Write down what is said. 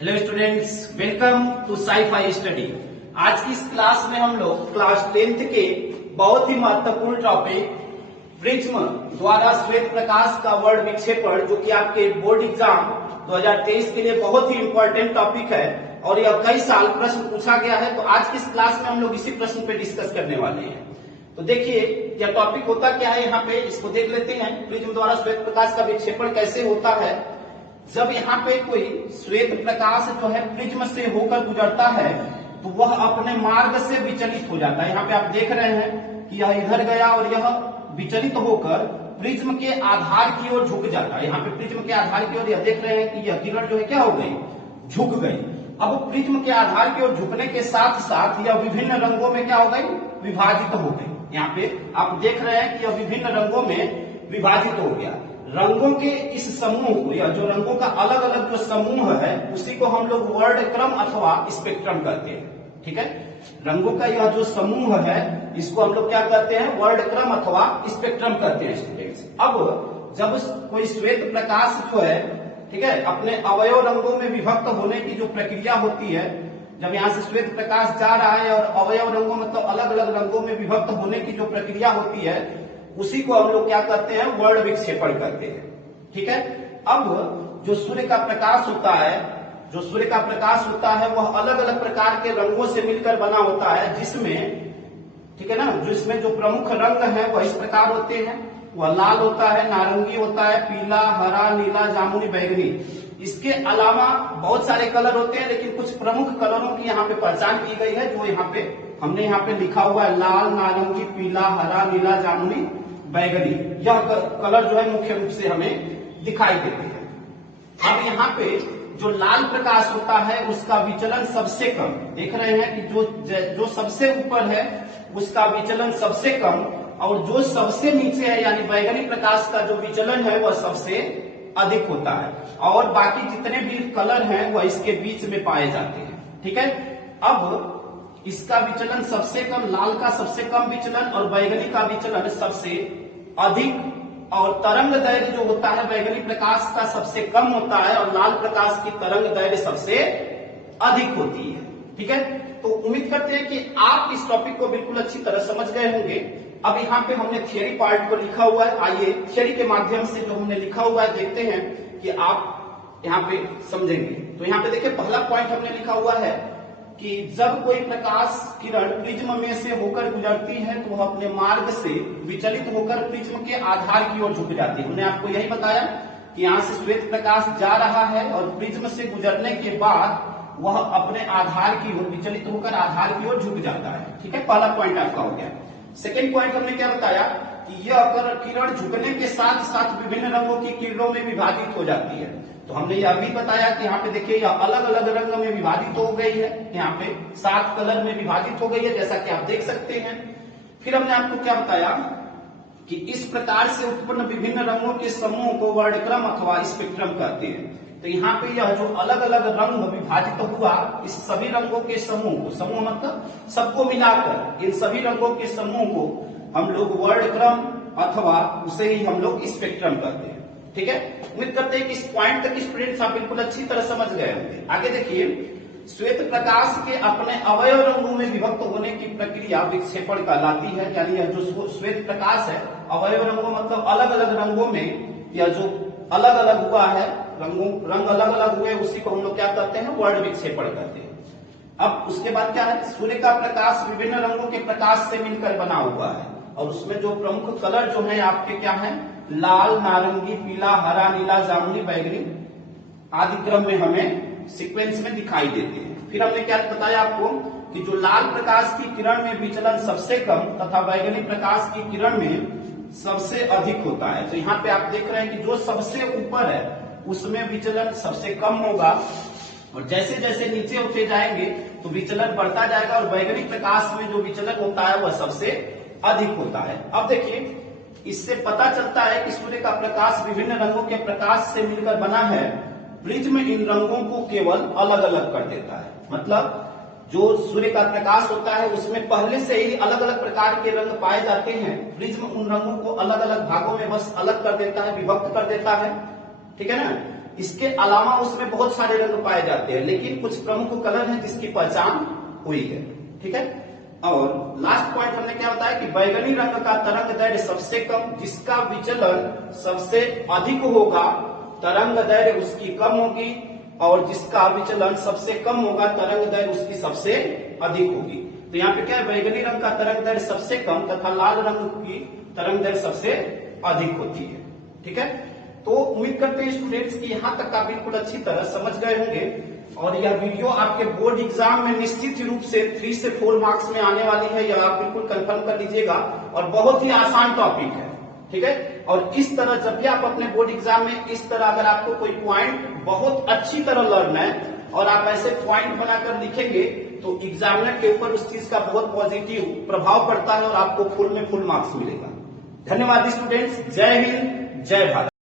Hello students, welcome to sci fi study. आज की इस क्लास में हम लोग क्लास 10th के बहुत ही महत्वपूर्ण टॉपिक प्रिज्म द्वारा श्वेत प्रकाश का वर्ण विक्षेपण, जो कि आपके बोर्ड एग्जाम 2023 के लिए बहुत ही इंपॉर्टेंट टॉपिक है और यह कई साल प्रश्न पूछा गया है। तो आज की इस क्लास में हम लोग इसी प्रश्न पे डिस्कस करने वाले हैं। तो देखिए यह टॉपिक होता क्या है, यहाँ पे इसको देख लेते हैं। प्रिज्म द्वारा श्वेत प्रकाश का विक्षेपण कैसे होता है। जब यहाँ पे कोई श्वेत प्रकाश जो है प्रिज्म से होकर गुजरता है तो वह अपने मार्ग से विचलित हो जाता है। यहाँ पे आप देख रहे हैं कि यह इधर गया और यह विचलित होकर प्रिज्म के आधार की ओर झुक जाता है। यहाँ पे प्रिज्म के आधार की ओर यह देख रहे हैं कि यह किरण जो है क्या हो गई, झुक गई। अब प्रिज्म के आधार की ओर झुकने के साथ साथ यह विभिन्न रंगों में क्या हो गई, विभाजित हो गई। यहाँ पे आप देख रहे हैं कि यह विभिन्न रंगों में विभाजित हो गया। रंगों के इस समूह को, या जो रंगों का अलग अलग जो समूह है उसी को हम लोग वर्णक्रम अथवा स्पेक्ट्रम कहते हैं। ठीक है, रंगों का यह जो समूह है इसको हम लोग क्या कहते हैं, वर्णक्रम अथवा स्पेक्ट्रम कहते हैं स्टूडेंट्स। अब जब कोई श्वेत प्रकाश जो है, ठीक है, अपने अवयव रंगों में विभक्त होने की जो प्रक्रिया होती है, जब यहाँ से श्वेत प्रकाश जा रहा है और अवयव रंगों मतलब अलग अलग रंगों में विभक्त होने की जो प्रक्रिया होती है उसी को हम लोग क्या कहते हैं, वर्ण विक्षेपण कहते हैं। ठीक है, अब जो सूर्य का प्रकाश होता है, जो सूर्य का प्रकाश होता है वह अलग अलग प्रकार के रंगों से मिलकर बना होता है, जिसमें, ठीक है ना, जिसमें जो प्रमुख रंग है वह इस प्रकार होते हैं। वह लाल होता है, नारंगी होता है, पीला, हरा, नीला, जामुनी, बैगनी। इसके अलावा बहुत सारे कलर होते हैं, लेकिन कुछ प्रमुख कलरों की यहाँ पे पहचान की गई है, जो यहाँ पे हमने यहाँ पे लिखा हुआ है। लाल, नारंगी, पीला, हरा, नीला, जामुनी, बैगनी, यह कलर जो है मुख्य रूप से हमें दिखाई देते हैं। अब यहाँ पे जो लाल प्रकाश होता है उसका विचलन सबसे कम, देख रहे हैं कि जो सबसे ऊपर है उसका विचलन सबसे कम, और जो सबसे नीचे है यानी बैगनी प्रकाश का जो विचलन है वह सबसे अधिक होता है, और बाकी जितने भी कलर हैं वह इसके बीच में पाए जाते हैं। ठीक है, अब इसका विचलन सबसे कम, लाल का सबसे कम विचलन और बैगनी का विचलन सबसे अधिक, और तरंग दैर्घ्य जो होता है बैगनी प्रकाश का सबसे कम होता है और लाल प्रकाश की तरंग दैर्घ्य सबसे अधिक होती है। ठीक है, तो उम्मीद करते हैं कि आप इस टॉपिक को बिल्कुल अच्छी तरह समझ गए होंगे। अब यहाँ पे हमने थियरी पार्ट को लिखा हुआ है, आइए थियरी के माध्यम से जो हमने लिखा हुआ है देखते हैं कि आप यहाँ पे समझेंगे। तो यहाँ पे देखिए पहला पॉइंट हमने लिखा हुआ है कि जब कोई प्रकाश किरण प्रिज्म में से होकर गुजरती है तो वह अपने मार्ग से विचलित होकर प्रिज्म के आधार की ओर झुक जाती है। हमने आपको यही बताया कि यहाँ से श्वेत प्रकाश जा रहा है और प्रिज्म से गुजरने के बाद वह अपने आधार की ओर विचलित होकर आधार की ओर झुक जाता है। ठीक है, पहला पॉइंट आपका हो गया। सेकेंड पॉइंट हमने क्या बताया कि यह किरण झुकने के साथ साथ विभिन्न रंगों की किरणों में विभाजित हो जाती है। तो हमने यह भी बताया कि यहाँ पे देखिए यह अलग अलग रंग में विभाजित हो गई है, यहाँ पे 7 कलर में विभाजित हो गई है, जैसा कि आप देख सकते हैं। फिर हमने आपको क्या बताया कि इस प्रकार से उत्पन्न विभिन्न रंगों के समूह को वर्णक्रम अथवा स्पेक्ट्रम कहते हैं। तो यहाँ पे यह जो अलग अलग रंग विभाजित हुआ, इस सभी रंगों के समूह को, समूह मतलब सबको मिलाकर इन सभी रंगों के समूह को हम लोग वर्णक्रम अथवा उसे ही हम लोग स्पेक्ट्रम कहते हैं। ठीक है, उम्मीद करते हैं कि इस पॉइंट तक स्टूडेंट्स आप बिल्कुल अच्छी तरह समझ गए होंगे। आगे देखिए, श्वेत प्रकाश के अपने अवयव रंगों में विभक्त होने की प्रक्रिया विक्षेपण कहलाती है। यानी यह जो श्वेत प्रकाश है अवयव रंगों मतलब अलग अलग रंगों में, यह जो अलग अलग हुआ है, रंग अलग अलग हुए, उसी को हम लोग क्या कहते हैं, वर्ण विक्षेपण कहते हैं। अब उसके बाद क्या है, सूर्य का प्रकाश विभिन्न रंगों के प्रकाश से मिलकर बना हुआ है, और उसमें जो प्रमुख कलर जो है आपके क्या है, लाल, नारंगी, पीला, हरा, नीला, जामुनी, बैगनी आदि क्रम में हमें सीक्वेंस में दिखाई देते हैं। फिर हमने क्या बताया आपको कि जो लाल प्रकाश की किरण में विचलन सबसे कम तथा बैगनी प्रकाश की किरण में सबसे अधिक होता है। तो यहाँ पे आप देख रहे हैं कि जो सबसे ऊपर है उसमें विचलन सबसे कम होगा, और जैसे जैसे नीचे उठे जाएंगे तो विचलन बढ़ता जाएगा, और बैगनी प्रकाश में जो विचलन होता है वह सबसे अधिक होता है। अब देखिए, इससे पता चलता है कि सूर्य का प्रकाश विभिन्न रंगों के प्रकाश से मिलकर बना है। प्रिज्म इन रंगों को केवल अलग अलग कर देता है। मतलब जो सूर्य का प्रकाश होता है उसमें पहले से ही अलग अलग प्रकार के रंग पाए जाते हैं। प्रिज्म उन रंगों को अलग अलग भागों में बस अलग कर देता है, विभक्त कर देता है। ठीक है ना, इसके अलावा उसमें बहुत सारे रंग पाए जाते हैं, लेकिन कुछ प्रमुख कलर हैं जिसकी पहचान हुई है। ठीक है, और लास्ट पॉइंट हमने क्या बताया कि बैगनी रंग का तरंग दैर्घ्य सबसे कम, जिसका विचलन सबसे अधिक होगा तरंग दैर्घ्य उसकी कम होगी, और जिसका विचलन सबसे कम होगा तरंग दैर्घ्य उसकी सबसे अधिक होगी। तो यहाँ पे क्या है, बैगनी रंग का तरंग दैर्घ्य सबसे कम तथा लाल रंग की तरंग दैर्घ्य सबसे अधिक होती है। ठीक है, तो उम्मीद करते हैं स्टूडेंट्स की यहाँ तक आप बिल्कुल अच्छी तरह समझ गए होंगे, और यह वीडियो आपके बोर्ड एग्जाम में निश्चित रूप से 3 से 4 मार्क्स में आने वाली है, यह आप बिल्कुल कंफर्म कर लीजिएगा, और बहुत ही आसान टॉपिक है। ठीक है, और इस तरह जब भी आप अपने बोर्ड एग्जाम में इस तरह अगर आपको कोई पॉइंट बहुत अच्छी तरह लर्न है और आप ऐसे पॉइंट बनाकर लिखेंगे तो एग्जामिनर के ऊपर उस चीज का बहुत पॉजिटिव प्रभाव पड़ता है और आपको फुल में फुल मार्क्स मिलेगा। धन्यवाद स्टूडेंट्स, जय हिंद, जय भारत।